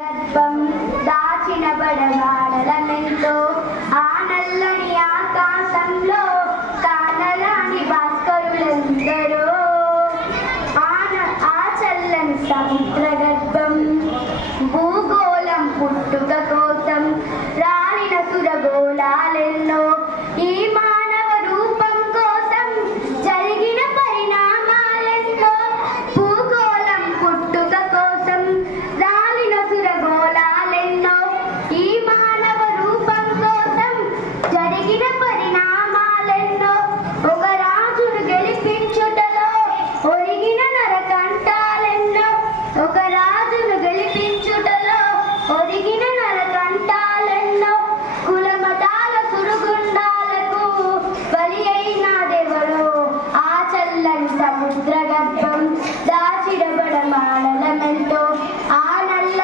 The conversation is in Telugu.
గర్భం దాచిన బడబాడలమెంతో ఆ నల్లని ఆకాశంలో కానరాని భాస్కరులందరూ ఆ చల్లని సముద్ర